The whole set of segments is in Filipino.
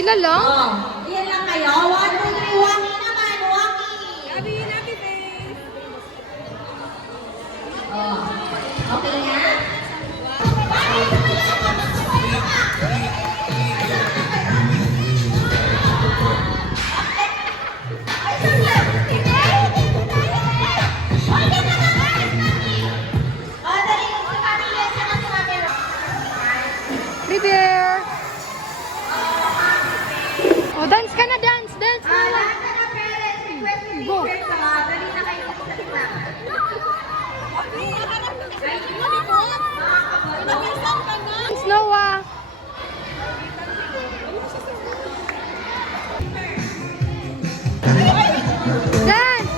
Sila lang? Oh, yan lang kayo. 1, 2, 3, walkie naman, walkie. Happy face. Oh, okay na? Prepare! Oh, dance ka na, dance! Dance! Go! Dance, Noah! Dance!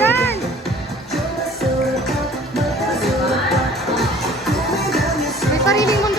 Dance! May sariling mong